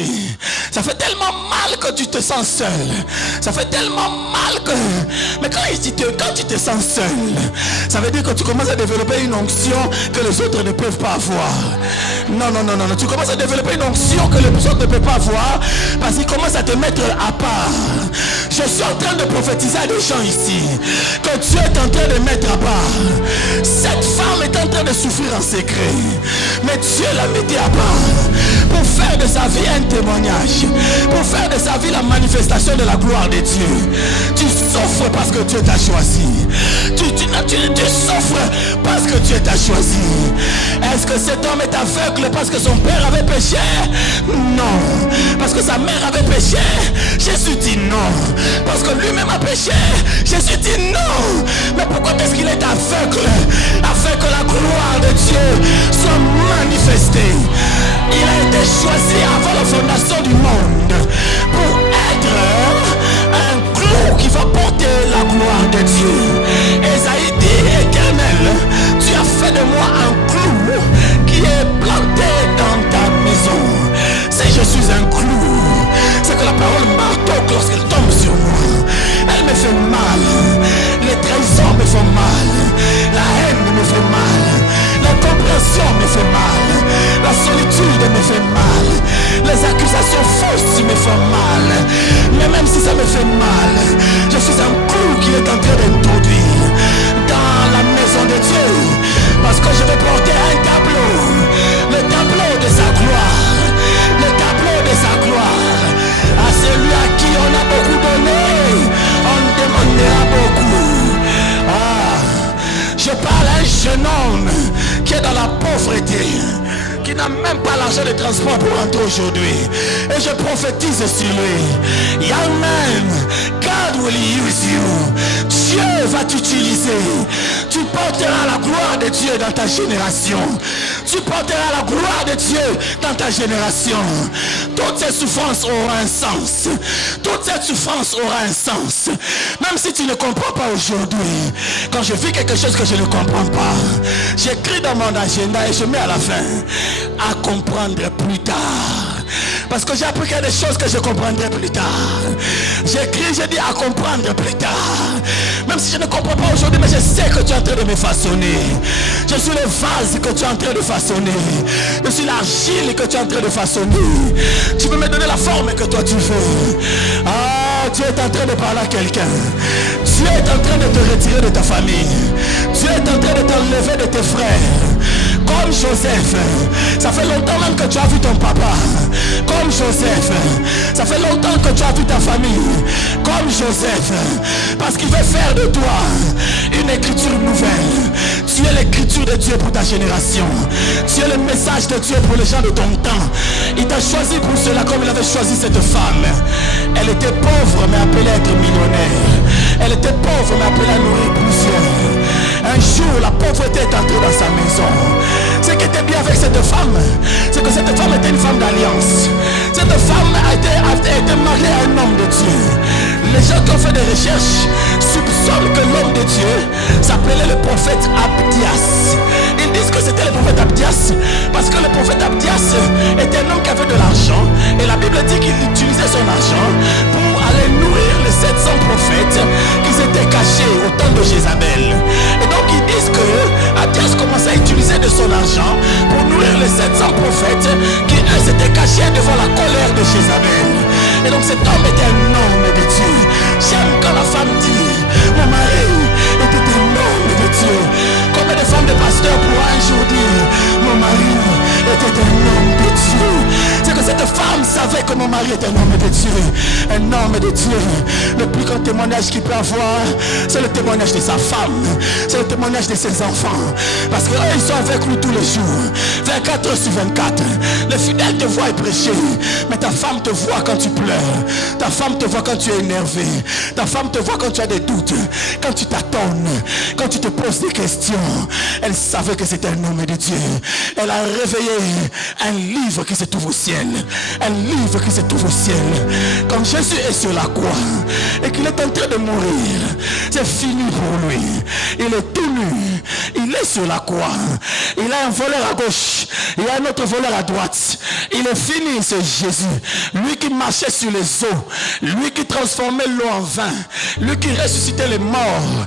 l'esprit. Ça fait tellement mal que tu te sens seul. Ça fait tellement mal que... Mais quand tu te sens seul, ça veut dire que tu commences à développer une onction que les autres ne peuvent pas avoir. Non, non, non, non. Tu commences à développer une onction que les autres ne peuvent pas avoir parce qu'ils commencent à te mettre à part. Je suis en train de prophétiser à des gens ici que Dieu est en train de mettre à part. Cette femme est en train de souffrir en secret, mais Dieu l'a mis à part pour faire de sa vie un témoignage, pour faire de sa vie la manifestation de la gloire de Dieu. Tu souffres parce que Dieu t'a choisi. Tu souffres parce que Dieu t'a choisi. Est-ce que cet homme est aveugle parce que son père avait péché? Non. Parce que sa mère avait péché? Jésus dit non. Parce que lui-même a péché? Jésus dit non. Mais pourquoi est-ce qu'il est aveugle? Afin que la gloire de Dieu soit manifestée. Il a été choisi avant la fondation du monde pour être un clou qui va porter la gloire de Dieu. Esaïe dit: Éternel, tu as fait de moi un clou qui est planté dans ta maison. Si je suis un clou, c'est que la parole marteau, lorsqu'elle tombe sur moi, elle me fait mal. Les trahisons me font mal. La haine me fait mal. L'incompréhension me fait mal. La solitude me fait mal. Les accusations fausses me font mal. Mais même si ça me fait mal, je suis un clou qui est en train d'introduire dans la maison de Dieu. Parce que je vais porter un tableau. Le tableau de sa gloire. Le tableau de sa gloire. À celui à qui on a beaucoup donné, on demandera beaucoup. Je parle à un jeune homme qui est dans la pauvreté, qui n'a même pas l'argent de transport pour rentrer aujourd'hui. Et je prophétise sur lui. Young man, God will use you. Dieu va t'utiliser. Tu porteras la gloire de Dieu dans ta génération. Tu porteras la gloire de Dieu dans ta génération. Toutes ces souffrances auront un sens. Toute cette souffrance aura un sens. Même si tu ne comprends pas aujourd'hui. Quand je vis quelque chose que je ne comprends pas, j'écris dans mon agenda et je mets à la fin: à comprendre plus tard. Parce que j'ai appris qu'il y a des choses que je comprendrai plus tard. J'écris, je dis à comprendre plus tard. Même si je ne comprends pas aujourd'hui, mais je sais que tu es en train de me façonner. Je suis le vase que tu es en train de façonner. Je suis l'argile que tu es en train de façonner. Tu peux me donner la forme que toi tu veux. Dieu est en train de parler à quelqu'un. Dieu est en train de te retirer de ta famille. Dieu est en train de t'enlever de tes frères. Comme Joseph, ça fait longtemps même que tu as vu ton papa. Comme Joseph, ça fait longtemps que tu as vu ta famille. Comme Joseph, parce qu'il veut faire de toi une écriture nouvelle. Tu es l'écriture de Dieu pour ta génération. Tu es le message de Dieu pour les gens de ton temps. Il t'a choisi pour cela comme il avait choisi cette femme. Elle était pauvre mais appelée à être millionnaire. Elle était pauvre mais appelée à nourrir plusieurs. Un jour, la pauvreté est entrée dans sa maison. Ce qui était bien avec cette femme, c'est que cette femme était une femme d'alliance. Cette femme a été mariée à un homme de Dieu. Les gens qui ont fait des recherches soupçonnent que l'homme de Dieu s'appelait le prophète Abdias. Ils disent que c'était le prophète Abdias parce que le prophète Abdias était un homme qui avait de l'argent. Et la Bible dit qu'il utilisait son argent pour aller nourrir les 700 prophètes qui s'étaient cachés au temps de Jézabel. Et donc ils disent que Abdias commençait à utiliser de son argent pour nourrir les 700 prophètes qui eux s'étaient cachés devant la colère de Jézabel. Et donc cet homme était un homme de Dieu. J'aime quand la femme dit: mon mari était un homme de Dieu. Combien de femmes de pasteurs pourront un jour dire: mon mari était un homme de Dieu. C'est que cette femme savait que mon mari était un homme de Dieu. Un homme de Dieu. Le plus grand témoignage qu'il peut avoir, c'est le témoignage de sa femme. C'est le témoignage de ses enfants. Parce qu'eux, ils sont avec lui tous les jours. 24 heures sur 24. Le fidèle te voit et prêcher. Mais ta femme te voit quand tu pleures. Ta femme te voit quand tu es énervé. Ta femme te voit quand tu as des doutes. Quand tu t'attends. Quand tu te poses des questions. Elle savait que c'était un homme de Dieu. Elle a réveillé un livre qui se trouve au ciel. Un livre qui se trouve au ciel. Quand Jésus est sur la croix et qu'il est en train de mourir, c'est fini pour lui. Il est tout nu, il est sur la croix. Il a un voleur à gauche, il y a un autre voleur à droite. Il est fini, c'est Jésus. Lui qui marchait sur les eaux, lui qui transformait l'eau en vin, lui qui ressuscitait les morts.